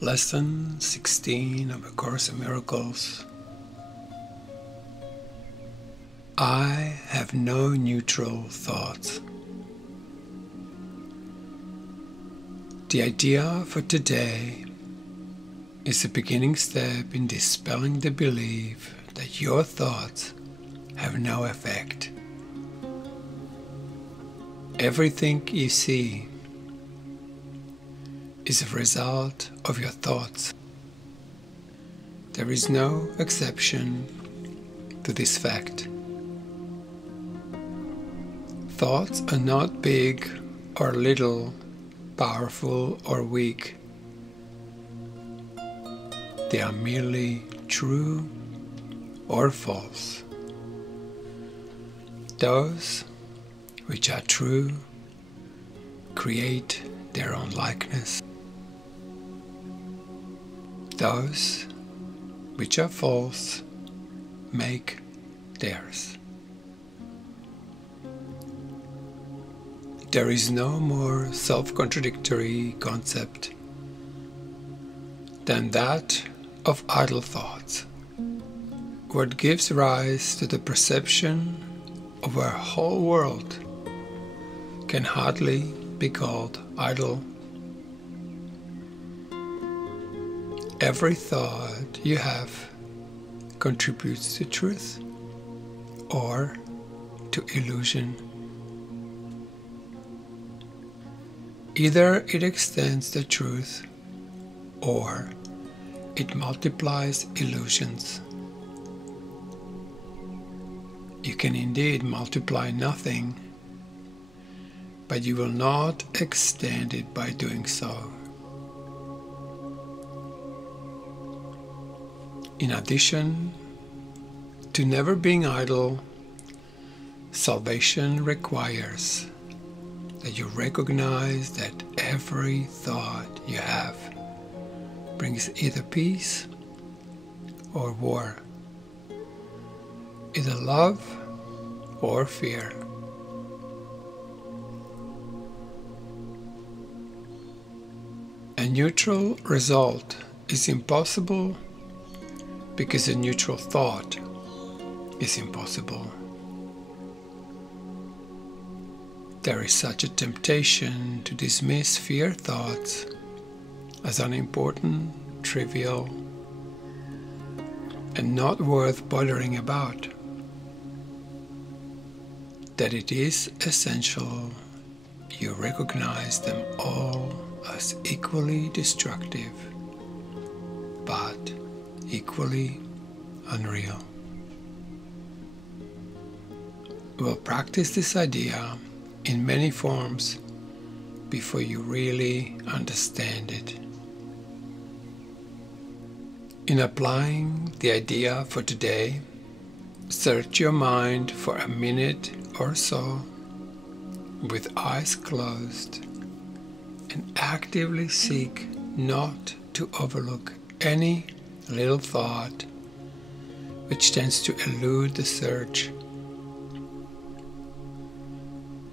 Lesson 16 of A Course in Miracles. I have no neutral thoughts. The idea for today is a beginning step in dispelling the belief that your thoughts have no effect. Everything you see is a result of your thoughts. There is no exception to this fact. Thoughts are not big or little, powerful or weak. They are merely true or false. Those which are true create their own likeness. Those which are false make theirs. There is no more self-contradictory concept than that of idle thoughts. What gives rise to the perception of our whole world can hardly be called idle. Every thought you have contributes to truth or to illusion. Either it extends the truth or it multiplies illusions. You can indeed multiply nothing, but you will not extend it by doing so. In addition to never being idle, salvation requires that you recognize that every thought you have brings either peace or war, either love or fear. A neutral result is impossible because a neutral thought is impossible. There is such a temptation to dismiss fear thoughts as unimportant, trivial, and not worth bothering about, that it is essential you recognize them all as equally destructive, but equally unreal. We'll practice this idea in many forms before you really understand it. In applying the idea for today, search your mind for a minute or so with eyes closed and actively seek not to overlook any little thought which tends to elude the search.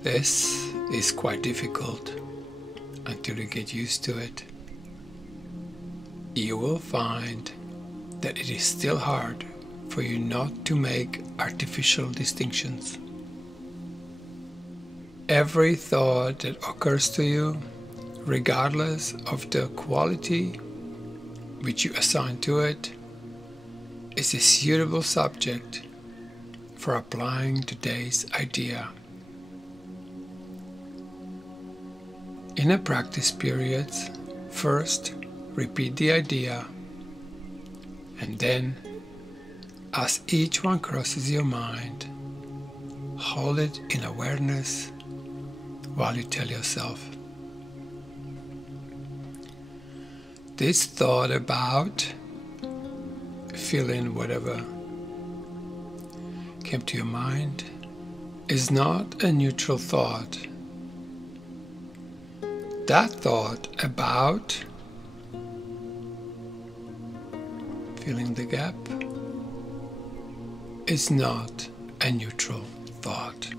This is quite difficult until you get used to it. You will find that it is still hard for you not to make artificial distinctions. Every thought that occurs to you, regardless of the quality which you assign to it, is a suitable subject for applying today's idea. In a practice period, first repeat the idea, and then, as each one crosses your mind, hold it in awareness while you tell yourself, this thought about feeling whatever came to your mind is not a neutral thought. That thought about filling the gap is not a neutral thought.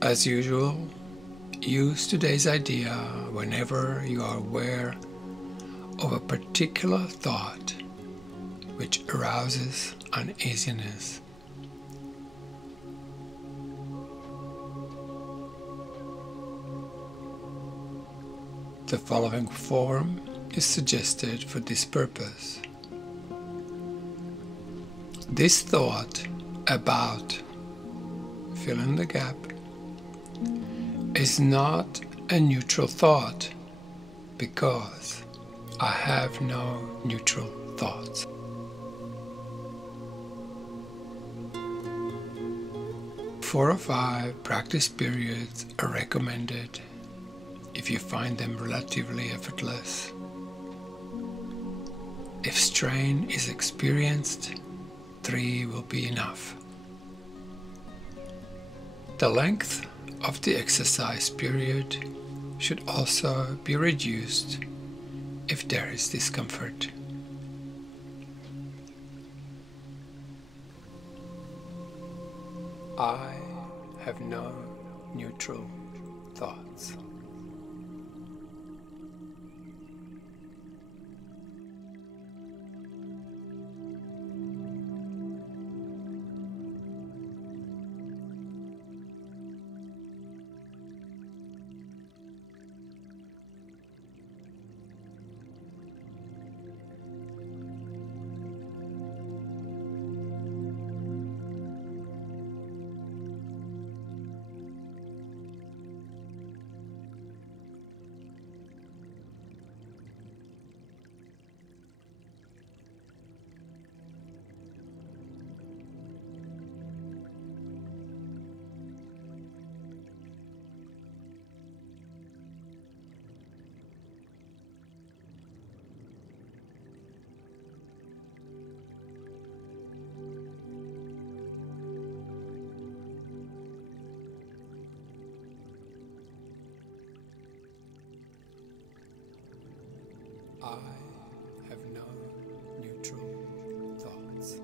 As usual, Use today's idea whenever you are aware of a particular thought which arouses uneasiness. The following form is suggested for this purpose. This thought about fill in the gap is not a neutral thought because I have no neutral thoughts. Four or 5 practice periods are recommended if you find them relatively effortless. If strain is experienced, 3 will be enough. The length of the exercise period should also be reduced if there is discomfort. I have no neutral thoughts. I have no neutral thoughts.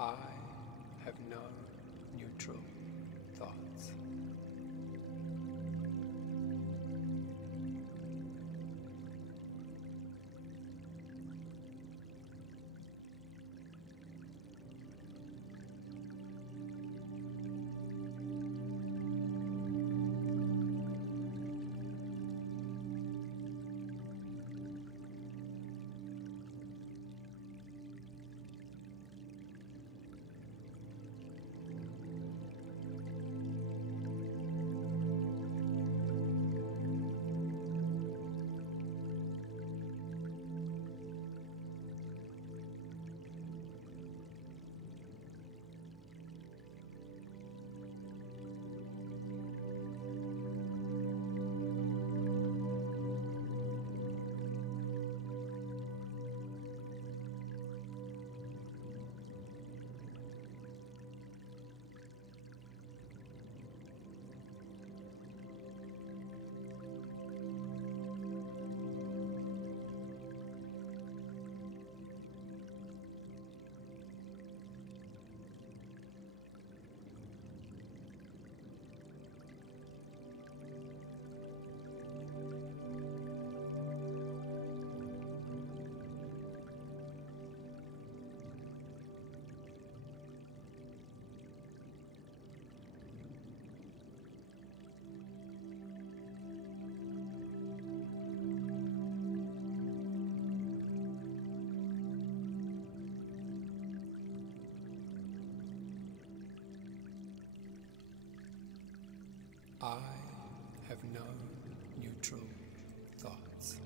I have no neutral thoughts. I have no neutral thoughts.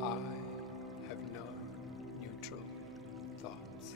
I have no neutral thoughts.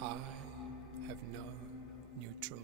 I have no neutral